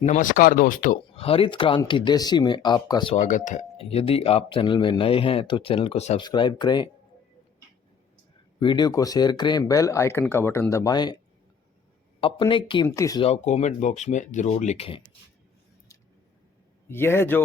नमस्कार दोस्तों, हरित क्रांति देसी में आपका स्वागत है। यदि आप चैनल में नए हैं तो चैनल को सब्सक्राइब करें, वीडियो को शेयर करें, बेल आइकन का बटन दबाएं। अपने कीमती सुझाव कमेंट बॉक्स में ज़रूर लिखें। यह जो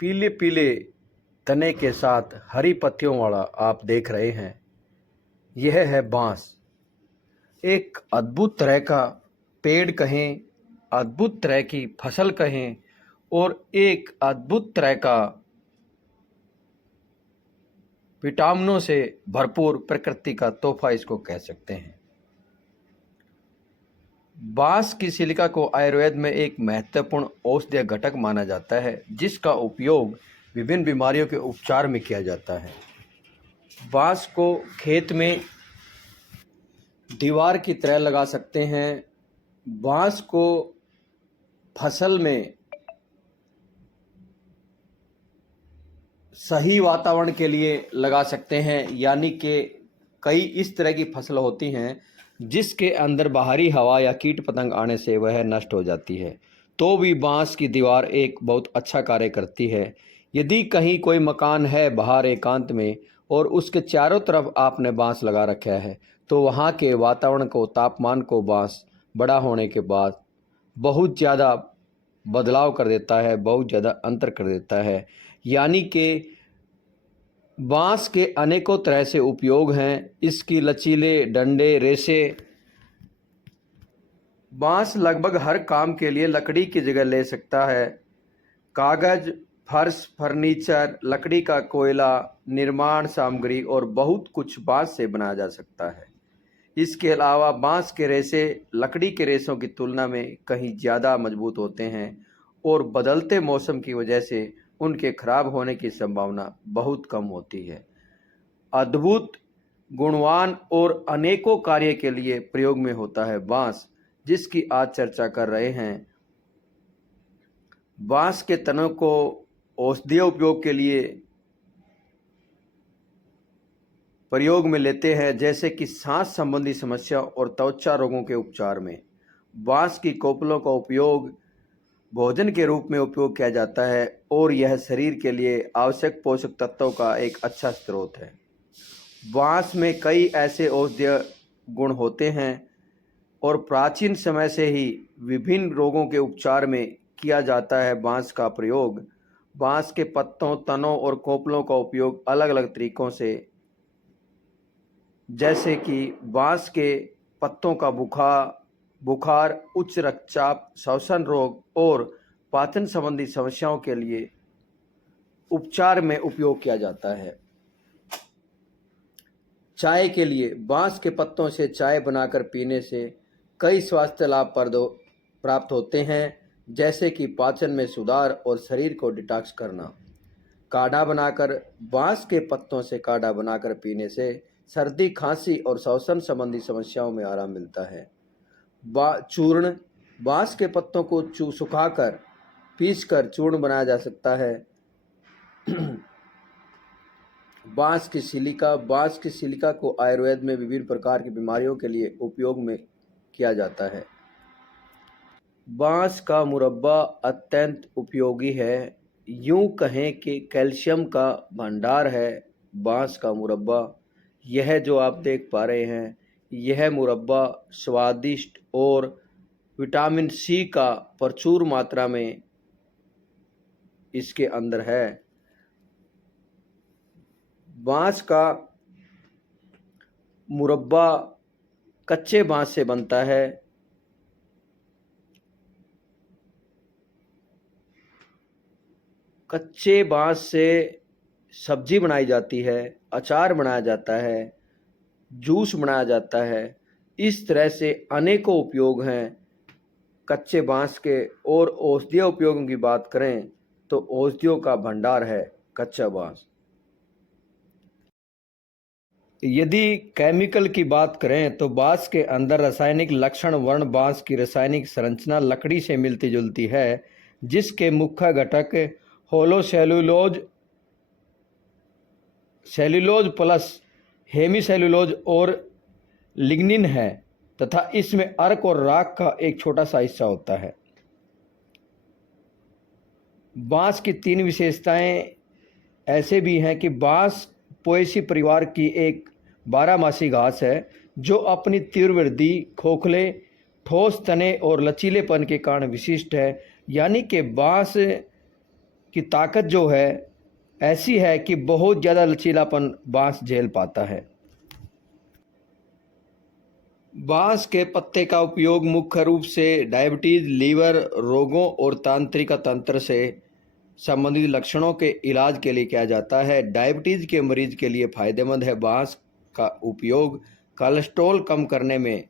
पीले पीले तने के साथ हरी पत्तियों वाला आप देख रहे हैं, यह है बांस। एक अद्भुत तरह का पेड़ कहें, अद्भुत तरह की फसल कहें और एक अद्भुत तरह का विटामिनों से भरपूर प्रकृति का तोहफा इसको कह सकते हैं। बांस की सिलिका को आयुर्वेद में एक महत्वपूर्ण औषधीय घटक माना जाता है, जिसका उपयोग विभिन्न बीमारियों के उपचार में किया जाता है। बांस को खेत में दीवार की तरह लगा सकते हैं। बांस को फसल में सही वातावरण के लिए लगा सकते हैं, यानी कि कई इस तरह की फसल होती हैं जिसके अंदर बाहरी हवा या कीट पतंग आने से वह नष्ट हो जाती है, तो भी बांस की दीवार एक बहुत अच्छा कार्य करती है। यदि कहीं कोई मकान है बाहर एकांत में और उसके चारों तरफ आपने बांस लगा रखा है, तो वहाँ के वातावरण को, तापमान को बांस बड़ा होने के बाद बहुत ज़्यादा बदलाव कर देता है, बहुत ज़्यादा अंतर कर देता है। यानी कि बांस के अनेकों तरह से उपयोग हैं। इसकी लचीले डंडे, रेशे, बांस लगभग हर काम के लिए लकड़ी की जगह ले सकता है। कागज, फर्श, फर्नीचर, लकड़ी का कोयला, निर्माण सामग्री और बहुत कुछ बांस से बनाया जा सकता है। इसके अलावा बांस के रेशे लकड़ी के रेशों की तुलना में कहीं ज़्यादा मजबूत होते हैं और बदलते मौसम की वजह से उनके खराब होने की संभावना बहुत कम होती है। अद्भुत, गुणवान और अनेकों कार्य के लिए प्रयोग में होता है बांस, जिसकी आज चर्चा कर रहे हैं। बांस के तनों को औषधीय उपयोग के लिए प्रयोग में लेते हैं, जैसे कि सांस संबंधी समस्या और त्वचा रोगों के उपचार में। बांस की कोपलों का उपयोग भोजन के रूप में उपयोग किया जाता है और यह शरीर के लिए आवश्यक पोषक तत्वों का एक अच्छा स्रोत है। बांस में कई ऐसे औषधीय गुण होते हैं और प्राचीन समय से ही विभिन्न रोगों के उपचार में किया जाता है बांस का प्रयोग। बांस के पत्तों, तनों और कोपलों का उपयोग अलग अलग तरीकों से, जैसे कि बांस के पत्तों का बुखार, उच्च रक्तचाप, श्वसन रोग और पाचन संबंधी समस्याओं के लिए उपचार में उपयोग किया जाता है। चाय के लिए बांस के पत्तों से चाय बनाकर पीने से कई स्वास्थ्य लाभ प्राप्त होते हैं, जैसे कि पाचन में सुधार और शरीर को डिटॉक्स करना। काढ़ा बनाकर बांस के पत्तों से काढ़ा बनाकर पीने से सर्दी, खांसी और श्वसन संबंधी समस्याओं में आराम मिलता है। चूर्ण, बांस के पत्तों को सुखाकर पीसकर चूर्ण बनाया जा सकता है। बांस की सिलिका को आयुर्वेद में विभिन्न प्रकार की बीमारियों के लिए उपयोग में किया जाता है। बांस का मुरब्बा अत्यंत उपयोगी है। यूं कहें कि कैल्शियम का भंडार है बांस का मुरब्बा। यह जो आप देख पा रहे हैं, यह मुरब्बा स्वादिष्ट और विटामिन सी का प्रचुर मात्रा में इसके अंदर है। बांस का मुरब्बा कच्चे बांस से बनता है। कच्चे बांस से सब्जी बनाई जाती है, अचार बनाया जाता है, जूस बनाया जाता है। इस तरह से अनेकों उपयोग हैं कच्चे बांस के। और औषधीय उपयोगों की बात करें तो औषधियों का भंडार है कच्चा बांस। यदि केमिकल की बात करें तो बांस के अंदर रासायनिक लक्षण वर्ण बांस की रासायनिक संरचना लकड़ी से मिलती जुलती है, जिसके मुख्य घटक होलो सेल्यूलोज प्लस हेमीसेल्यूलोज और लिग्निन है, तथा इसमें अर्क और राख का एक छोटा सा हिस्सा होता है। बांस की 3 विशेषताएं ऐसे भी हैं कि बांस पोएसी परिवार की एक 12 मासी घास है जो अपनी तीव्र वृद्धि, खोखले, ठोस तने और लचीलेपन के कारण विशिष्ट है। यानी कि बांस की ताकत जो है ऐसी है कि बहुत ज़्यादा लचीलापन बांस झेल पाता है। बांस के पत्ते का उपयोग मुख्य रूप से डायबिटीज, लीवर रोगों और तंत्रिका तंत्र से संबंधित लक्षणों के इलाज के लिए किया जाता है। डायबिटीज के मरीज के लिए फायदेमंद है। बांस का उपयोग कोलेस्ट्रॉल कम करने में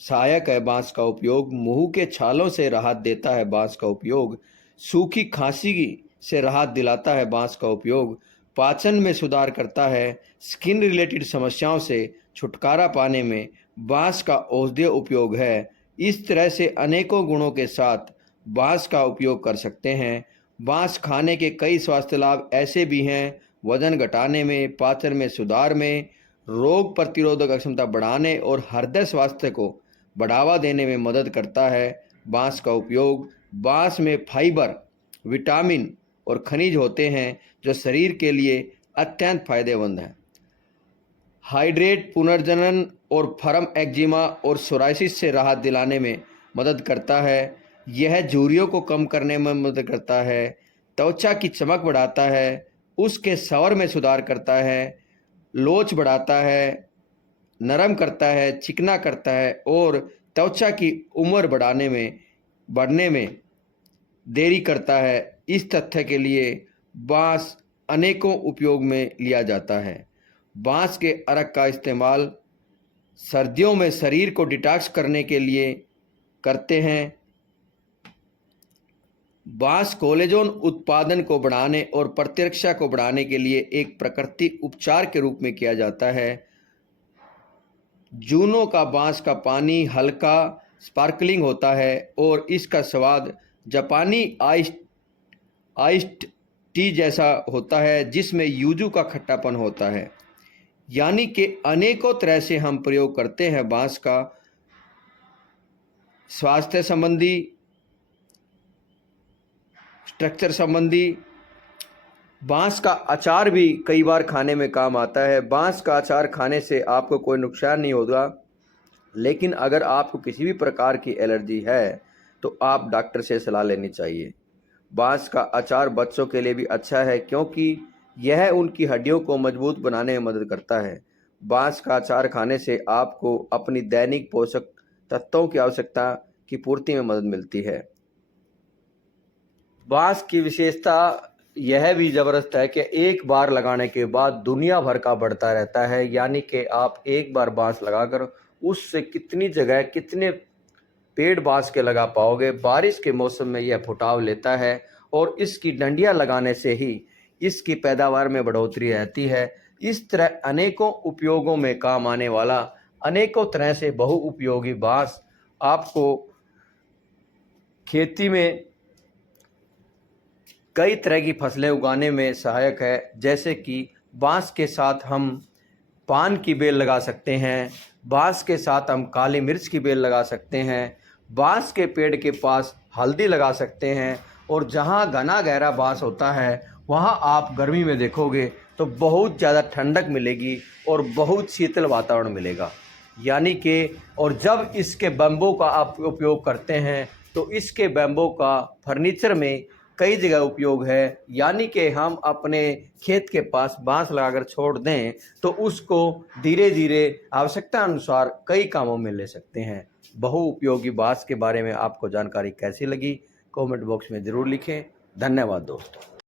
सहायक है। बांस का उपयोग मुंह के छालों से राहत देता है। बांस का उपयोग सूखी खांसी से राहत दिलाता है। बांस का उपयोग पाचन में सुधार करता है। स्किन रिलेटेड समस्याओं से छुटकारा पाने में बांस का औषधीय उपयोग है। इस तरह से अनेकों गुणों के साथ बांस का उपयोग कर सकते हैं। बांस खाने के कई स्वास्थ्य लाभ ऐसे भी हैं, वजन घटाने में, पाचन में सुधार में, रोग प्रतिरोधक क्षमता बढ़ाने और हृदय स्वास्थ्य को बढ़ावा देने में मदद करता है। बांस का उपयोग, बांस में फाइबर, विटामिन और खनिज होते हैं जो शरीर के लिए अत्यंत फायदेमंद हैं। हाइड्रेट, पुनर्जनन और फर्म एक्जिमा और सोराइसिस से राहत दिलाने में मदद करता है। यह झुर्रियों को कम करने में मदद करता है। त्वचा की चमक बढ़ाता है, उसके स्वर में सुधार करता है, लोच बढ़ाता है, नरम करता है, चिकना करता है और त्वचा की उम्र बढ़ने में देरी करता है। इस तथ्य के लिए बांस अनेकों उपयोग में लिया जाता है। बांस के अर्क का इस्तेमाल सर्दियों में शरीर को डिटॉक्स करने के लिए करते हैं। बांस कोलेजन उत्पादन को बढ़ाने और प्रतिरक्षा को बढ़ाने के लिए एक प्राकृतिक उपचार के रूप में किया जाता है। जूनों का बांस का पानी हल्का स्पार्कलिंग होता है और इसका स्वाद जापानी आइस्ड टी जैसा होता है जिसमें यूजू का खट्टापन होता है। यानी कि अनेकों तरह से हम प्रयोग करते हैं बांस का। स्वास्थ्य संबंधी, स्ट्रक्चर संबंधी, बांस का अचार भी कई बार खाने में काम आता है। बांस का अचार खाने से आपको कोई नुकसान नहीं होगा, लेकिन अगर आपको किसी भी प्रकार की एलर्जी है तो आप डॉक्टर से सलाह लेनी चाहिए। बांस का अचार बच्चों के लिए भी अच्छा है क्योंकि यह उनकी हड्डियों को मजबूत बनाने में मदद करता है। बांस का अचार खाने से आपको अपनी दैनिक पोषक तत्वों की आवश्यकता की पूर्ति में मदद मिलती है। बांस की विशेषता यह भी ज़बरदस्त है कि एक बार लगाने के बाद दुनिया भर का बढ़ता रहता है। यानी कि आप एक बार बांस लगाकर उससे कितनी जगह, कितने पेड़ बांस के लगा पाओगे। बारिश के मौसम में यह फुटाव लेता है और इसकी डंडियां लगाने से ही इसकी पैदावार में बढ़ोतरी रहती है। इस तरह अनेकों उपयोगों में काम आने वाला, अनेकों तरह से बहुउपयोगी बांस आपको खेती में कई तरह की फसलें उगाने में सहायक है। जैसे कि बांस के साथ हम पान की बेल लगा सकते हैं, बांस के साथ हम काली मिर्च की बेल लगा सकते हैं, बांस के पेड़ के पास हल्दी लगा सकते हैं। और जहाँ घना गहरा बांस होता है वहाँ आप गर्मी में देखोगे तो बहुत ज़्यादा ठंडक मिलेगी और बहुत शीतल वातावरण मिलेगा। यानी कि और जब इसके बैम्बू का आप उपयोग करते हैं तो इसके बैम्बू का फर्नीचर में कई जगह उपयोग है। यानी कि हम अपने खेत के पास बांस लगाकर छोड़ दें तो उसको धीरे धीरे आवश्यकता अनुसार कई कामों में ले सकते हैं। बहुउपयोगी बांस के बारे में आपको जानकारी कैसी लगी कमेंट बॉक्स में ज़रूर लिखें। धन्यवाद दोस्तों।